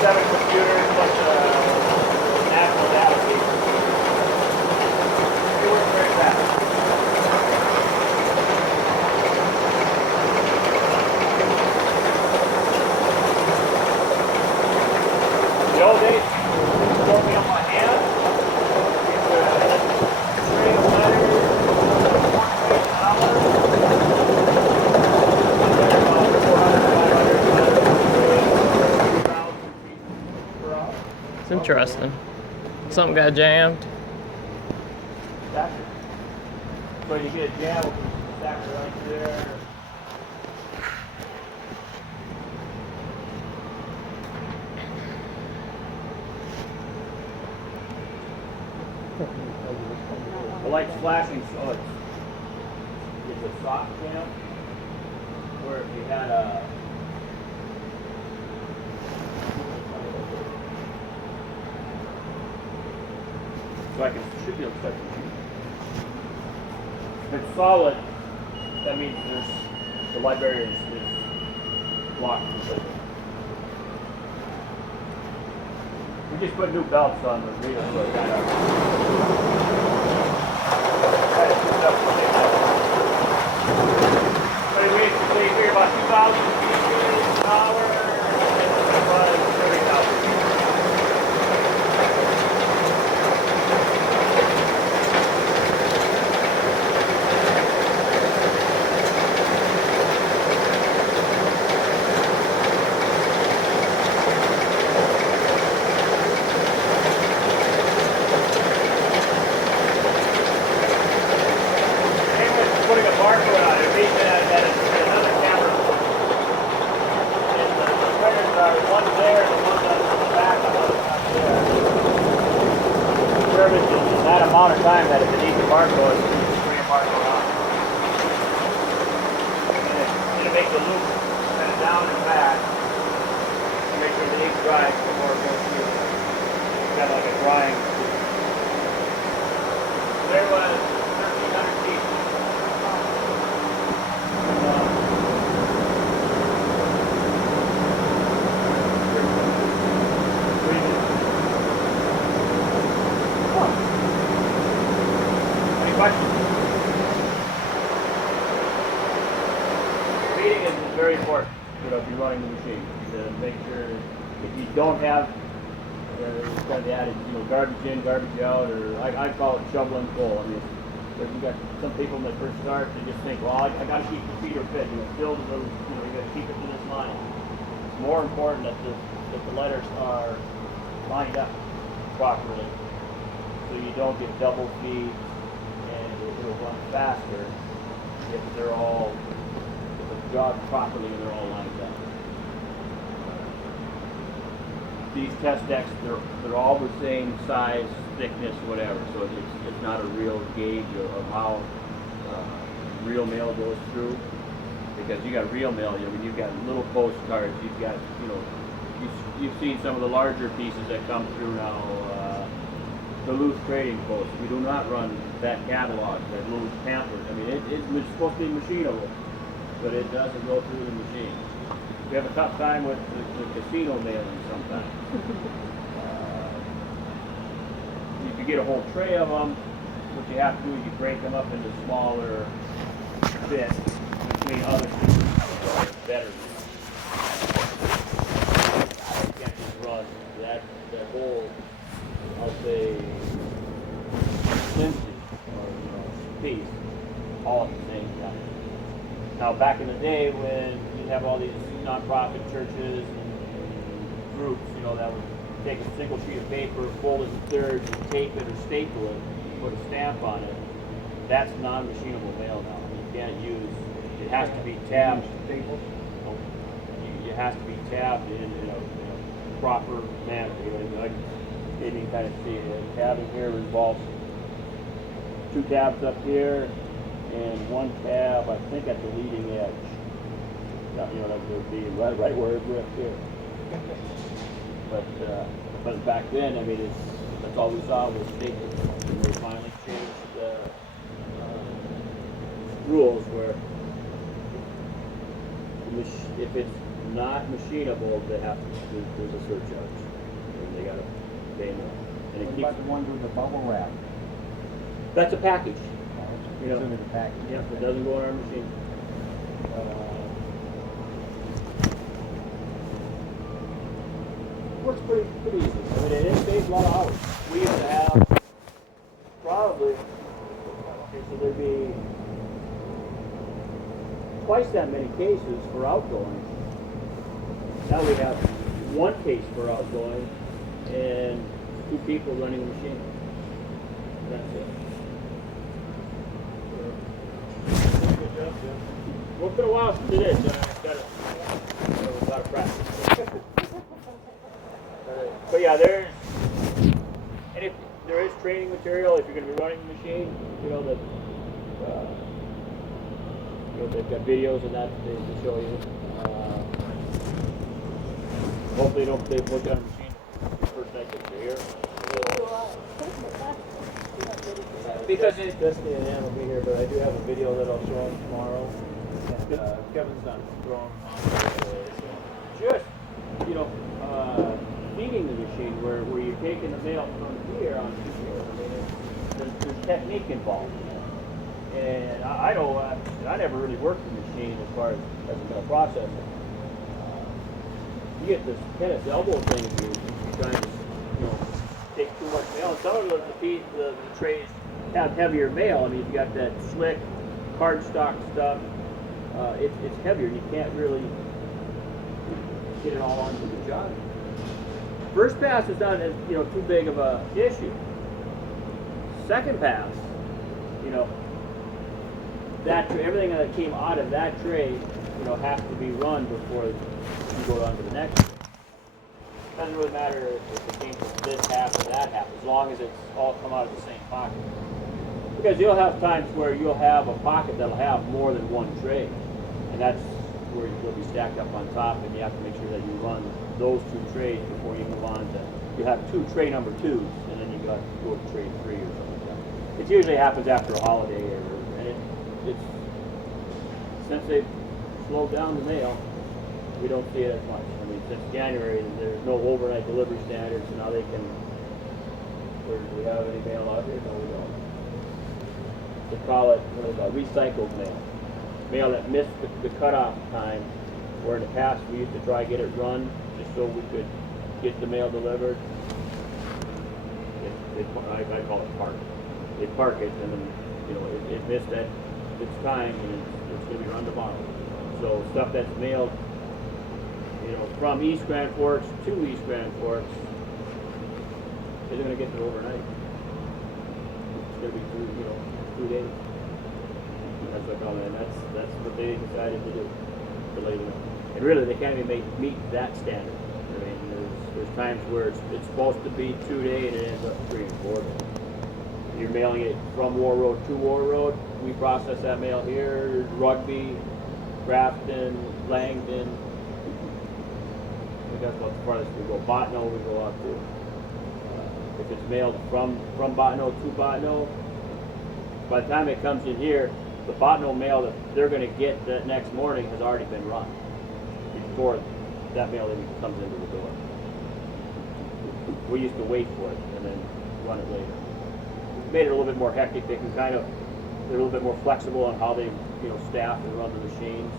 7 computers plus national database. It works very fast. The old days, working on my hand, string of letters, 1 page an hour. They're about 400, 500, 3,000 pieces per hour. It's interesting. Something got jammed. That's it. So you get a jam, we'll put the stacker right there. The light's flashing, so it's a soft jam. Where if you had a so I can should be able to touch it. If it's solid, that means the light barrier is blocked completely. We just put new belts on the reader, so it kind of but it weighs today here about 2,000 pieces an hour, and it was 30,000. Putting a barcode on it, it means that another camera. And the printers are one there and one on the back, and one up there. Service in that amount of time that if it needs a barcode, you can bring a barcode on. And it makes a loop kind of down and back to make sure the ink dries before it goes through. It's got like a drying. There was 1,300 pieces. Any questions? Feeding is very important, if you're running the machine, to make sure if you don't have kind of the adage, garbage in, garbage out, or I call it shoveling coal. I mean, you got some people when they first start, they just think, well, I got to keep the feeder fit. Fill the, you got to keep it to this line. It's more important that the letters are lined up properly, so you don't get double feed, and it'll run faster if they're all jogged properly and they're all lined up. These test decks, they're all the same size, thickness, whatever. So it's not a real gauge of how real mail goes through. Because you got real mail, you've got little postcards, you've got, you've seen some of the larger pieces that come through now. Duluth Trading Post. We do not run that catalog, that little pamphlet. I mean, it's supposed to be machinable, but it doesn't go through the machine. We have a tough time with the casino mailing sometimes. You can get a whole tray of them. What you have to do is you break them up into smaller bits between other things. Better. You can't just run that whole, I'll say, cincture or piece all at the same time. Now, back in the day when you have all these nonprofit churches and groups, that would take a single sheet of paper, fold it in thirds, and tape it or staple it, put a stamp on it. That's non-machinable mail now. You can't use. It has to be tabbed. It has to be tabbed in a proper manner. Maybe you kind of see it. Tabbing here involves 2 tabs up here and 1 tab, I think, at the leading edge. That would be right where it ripped here. But back then, I mean, that's all we saw was staples. And they finally changed the rules where if it's not machinable, they have to, there's a surcharge. And they gotta pay more. And What it keeps, about the ones with the bubble wrap? that's a package. You You know. know, the package. Yep, it doesn't go in our machine. Works pretty easy. I mean, it saves a lot of hours. We used to have probably, okay, so there'd be twice that many cases for outgoing. Now we have one case for outgoing and 2 people running the machine. That's it. Good job, Jim. Well, it's been a while since it is. I've got a lot of practice. But yeah, and if there is training material, if you're going to be running the machine, you know, they've got videos and that to show you. Hopefully they put you on the machine the first night that you're here. Because Dusty and Ann will be here, but I do have a video that I'll show them tomorrow. And Kevin's not throwing on today, so just, you know, feeding the machine where you're taking the mail from here on to here. I mean, there's technique involved. And I know I never really worked the machine as far as a mill processor. You get this tennis elbow thing if you're trying to, you know, take too much mail. And some of the trays have heavier mail. I mean, if you got that slick cardstock stuff, it's heavier. You can't really get it all onto the job. First pass is not as, you know, too big of a issue. Second pass, you know, everything that came out of that tray, you know, has to be run before you go on to the next tray. Doesn't really matter if it came from this half or that half, as long as it's all come out of the same pocket. Because you'll have times where you'll have a pocket that'll have more than one tray, and that's where you'll be stacked up on top, and you have to make sure that you run those 2 trays before you move on to. You have 2 tray number 2s, and then you got to go to tray 3 or something like that. It usually happens after a holiday, and it's since they've slowed down the mail, we don't see it as much. I mean, since January, there's no overnight delivery standards, so now they can. Do we have any mail out here? No, we don't. They call it recycled mail. Mail that missed the cutoff time, where in the past we used to try to get it run just so we could get the mail delivered. I call it park. They park it, and then, you know, it missed its time, and it's going to be run tomorrow. So stuff that's mailed, you know, from East Grand Forks to East Grand Forks, they're going to get there overnight. It's going to be 2 days. That's what I call it, and that's what they decided to do. To lay them. And really, they can't even meet that standard. I mean, there's times where it's supposed to be 2 days, and it ends up 3 and 4 days. You're mailing it from War Road to War Road. We process that mail here. Rugby, Grafton, Langdon. I think that's about the farthest we go. Bottineau we go out to. If it's mailed from Bottineau to Bottineau, by the time it comes in here, the Bottineau mail that they're going to get that next morning has already been run before that mail even comes into the door. We used to wait for it and then run it later. Made it a little bit more hectic. They're a little bit more flexible on how they, you know, staff and run the machines,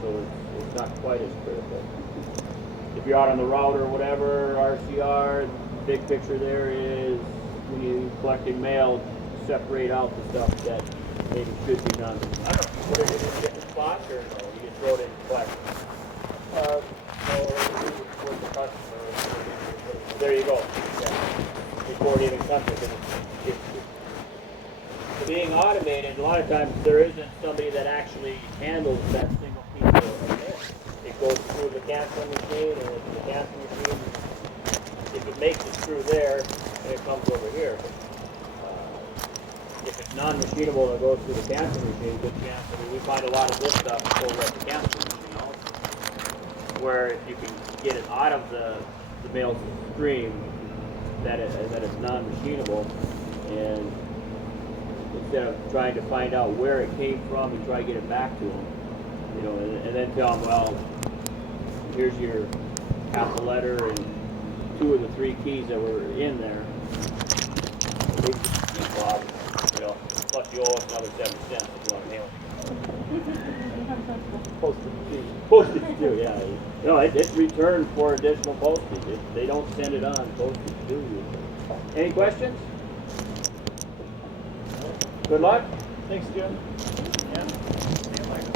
so it's not quite as critical. If you're out on the route or whatever, RCR, big picture there is when you're collecting mail, separate out the stuff that maybe should be done. I don't know, you put it in a different spot or no, you just throw it in and collect. With the customer. There you go. Yeah. Before it even comes, being automated, a lot of times there isn't somebody that actually handles that single piece of mail. It goes through the canceling machine, and if the canceling machine, if it makes it through there, then it comes over here. If it's non-machinable, it goes through the canceling machine. Good chance. I mean, we find a lot of this stuff over at the canceling machine also, where if you can get it out of the mail stream, that it's non-machinable, and instead of trying to find out where it came from and try to get it back to them, you know, and then tell them, well, here's your half the letter and 2 of the 3 keys that were in there. They just Bob, you know, plus you owe us another 7 cents if you want to mail it. Postage too, yeah. No, it's returned for additional postage. They don't send it on postage, do you? Any questions? Good luck. Thanks, Jim. Yeah. See you later.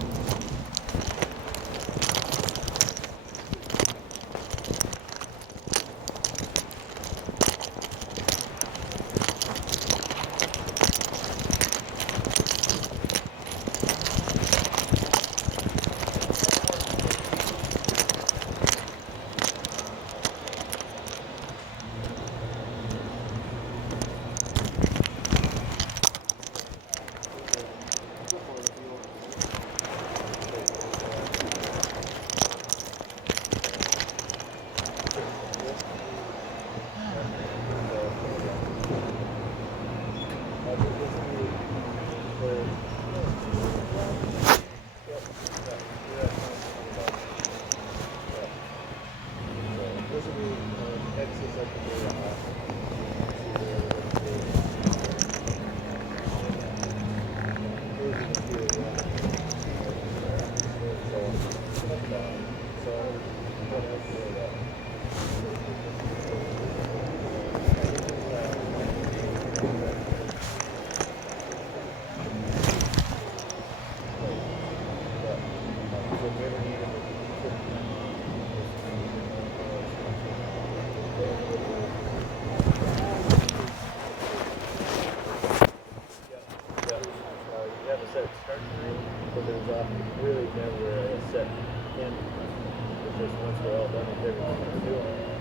Really never a set end. It's just once we're all done with everything we're doing.